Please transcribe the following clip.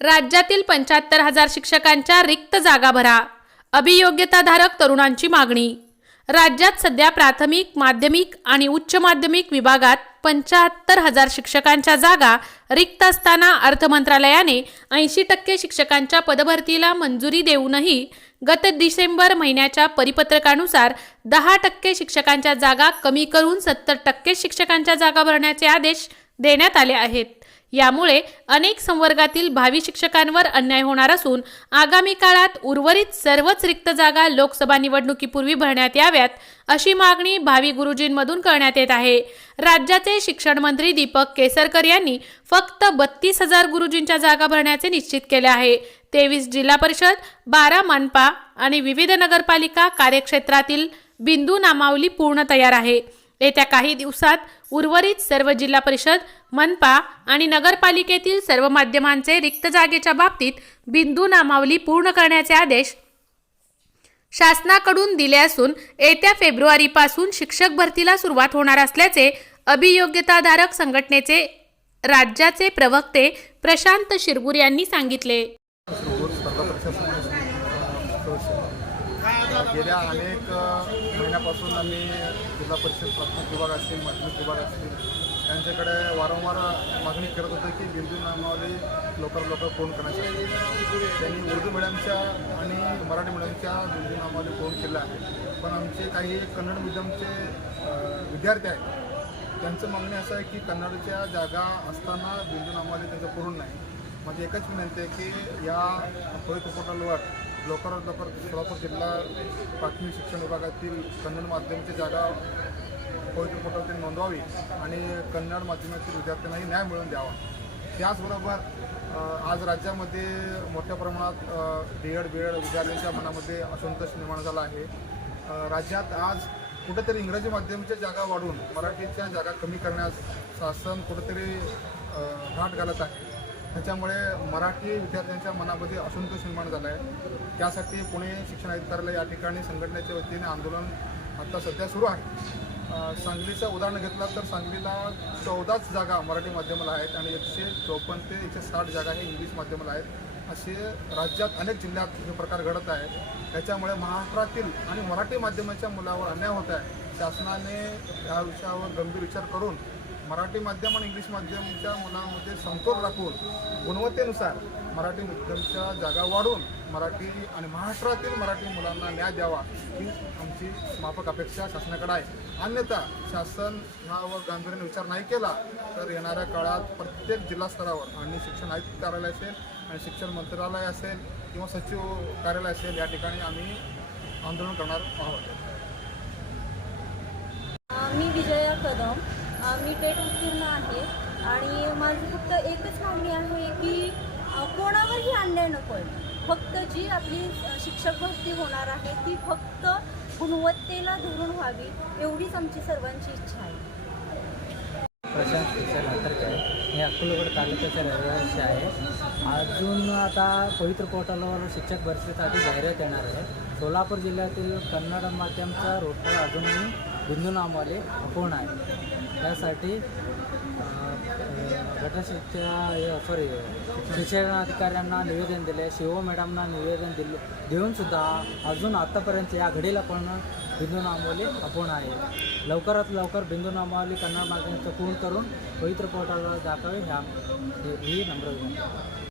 राज्यातील पंच्याहत्तर हजार शिक्षकांच्या रिक्त जागा भरा. अभियोग्यताधारक तरुणांची मागणी. राज्यात सध्या प्राथमिक माध्यमिक आणि उच्च माध्यमिक विभागात पंच्याहत्तर हजार शिक्षकांच्या जागा रिक्त असताना अर्थ मंत्रालयाने ऐंशी टक्के शिक्षकांच्या पदभरतीला मंजुरी देऊनही गत डिसेंबर महिन्याच्या परिपत्रकानुसार दहा टक्के शिक्षकांच्या जागा कमी करून सत्तर टक्के शिक्षकांच्या जागा भरण्याचे आदेश देण्यात आले आहेत. यामुळे अनेक संवर्गातील भावी शिक्षकांवर अन्याय होणार असून आगामी काळात उर्वरित सर्वच रिक्त जागा लोकसभा निवडणुकीपूर्वी भरण्यात याव्यात अशी मागणी भावी गुरुजींमधून करण्यात येत आहे. राज्याचे शिक्षण मंत्री दीपक केसरकर यांनी फक्त बत्तीस हजार गुरुजींच्या जागा भरण्याचे निश्चित केले आहे. तेवीस जिल्हा परिषद बारा मनपा आणि विविध नगरपालिका कार्यक्षेत्रातील बिंदू नामावली पूर्ण तयार आहे. येत्या काही दिवसात उर्वरित सर्व जिल्हा परिषद मनपा आणि नगरपालिकेतील सर्व माध्यमांचे रिक्त जागेच्या बाबतीत बिंदू नामावली पूर्ण करण्याचे आदेश शासनाकडून दिले असून येत्या फेब्रुवारीपासून शिक्षक भरतीला सुरुवात होणार असल्याचे अभियोग्यताधारक संघटनेचे राज्याचे प्रवक्ते प्रशांत शिरगुर यांनी सांगितले. गेल्या अनेक महिन्यापासून आम्ही जिल्हा परिषद प्राथमिक विभाग असतील माध्यमिक विभाग असतील त्यांच्याकडे वारंवार मागणी करत होतो की बिंदू नामावली लवकर लवकर फोन करण्यासाठी त्यांनी उर्दू मिडियमच्या आणि मराठी मिडियमच्या बिंदू नामावली फोन केला आहे. पण आमचे काही कन्नड मिडियमचे विद्यार्थी आहेत त्यांचं मागणी असं आहे की कन्नडच्या जागा असताना बिंदू नामावली त्यांचं पूर्ण नाही. माझी एकच विनंती आहे की या पवित्र पोर्टलवर लवकरात लवकर सोलापूर जिल्हा प्राथमिक शिक्षण विभागातील कन्नड माध्यमाची जागा पवित्र पोर्टलवरती नोंदवावी आणि कन्नड माध्यमातील विद्यार्थ्यांनाही न्याय मिळवून द्यावा. त्याचबरोबर आज राज्यामध्ये मोठ्या प्रमाणात डी एड बी एड विद्यार्थ्यांच्या मनामध्ये असंतोष निर्माण झाला आहे. राज्यात आज कुठेतरी इंग्रजी माध्यमाच्या जागा वाढवून मराठीच्या जागा कमी करण्यास शासन कुठेतरी घाट घालत आहे. त्याच्यामुळे मराठी विद्यार्थ्यांच्या मनामध्ये असंतोष निर्माण झाला आहे. त्यासाठी पुणे शिक्षण आयुक्तालय या ठिकाणी संघटनेच्या वतीने आंदोलन आता सध्या सुरू आहे. सांगलीचं उदाहरण घेतलं तर सांगलीला चौदाच जागा मराठी माध्यमाला आहेत आणि एकशे चौपन्न ते एकशे साठ जागा हे इंग्लिश माध्यमाला आहेत. असे राज्यात अनेक जिल्ह्यात हे प्रकार घडत आहे त्याच्यामुळे महाराष्ट्रातील आणि मराठी माध्यमाच्या मुलावर अन्याय होत आहे. शासनाने या विषयावर गंभीर विचार करून मराठी माध्यम आणि इंग्लिश माध्यमच्या मुलांमध्ये समतोल राखून गुणवत्तेनुसार मराठी माध्यमच्या जागा वाढवून मराठी आणि महाराष्ट्रातील मराठी मुलांना न्याय द्यावा ही आमची माफक अपेक्षा शासनाकडे आहे. अन्यथा शासन ह्यावर गांभीर्याने विचार नाही केला तर येणाऱ्या काळात प्रत्येक जिल्हा स्तरावर आणि शिक्षण आयुक्त कार्यालय असेल आणि शिक्षण मंत्रालय असेल किंवा सचिव कार्यालय असेल या ठिकाणी आम्ही आंदोलन करणार आहोत. मी विजया कदम. मी टेट उत्तीर्ण आहे आणि माझी फक्त एकच मागणी आहे की कोणावरही अन्याय नको आहे फक्त जी आपली शिक्षक भरती होणार आहे ती फक्त गुणवत्तेला धरून व्हावी एवढीच आमची सर्वांची इच्छा आहे. प्रशांत शिक्षण हे अक्कलकोट तालुक्याचे रहिवासी आहे. अजून आता पवित्र पोर्टलवर शिक्षक भरतीसाठी जाहिरात येणार आहे. सोलापूर जिल्ह्यातील कन्नड माध्यमचा रोटर अजूनही बिंदू नामवाले अपूर्ण आहे? त्यासाठी गटशिक्षा सॉरी शिक्षणाधिकाऱ्यांना निवेदन दिले शिव मॅडमना निवेदन दिले देऊनसुद्धा अजून आत्तापर्यंत या घडीला पण बिंदू नामावली अपूर्ण आहे. लवकरात लवकर बिंदू नामावली कन्नड माध्यमाचं पूर्ण करून पवित्र पोर्टलवर दाखवावे ह्या ही नम्र विनंती.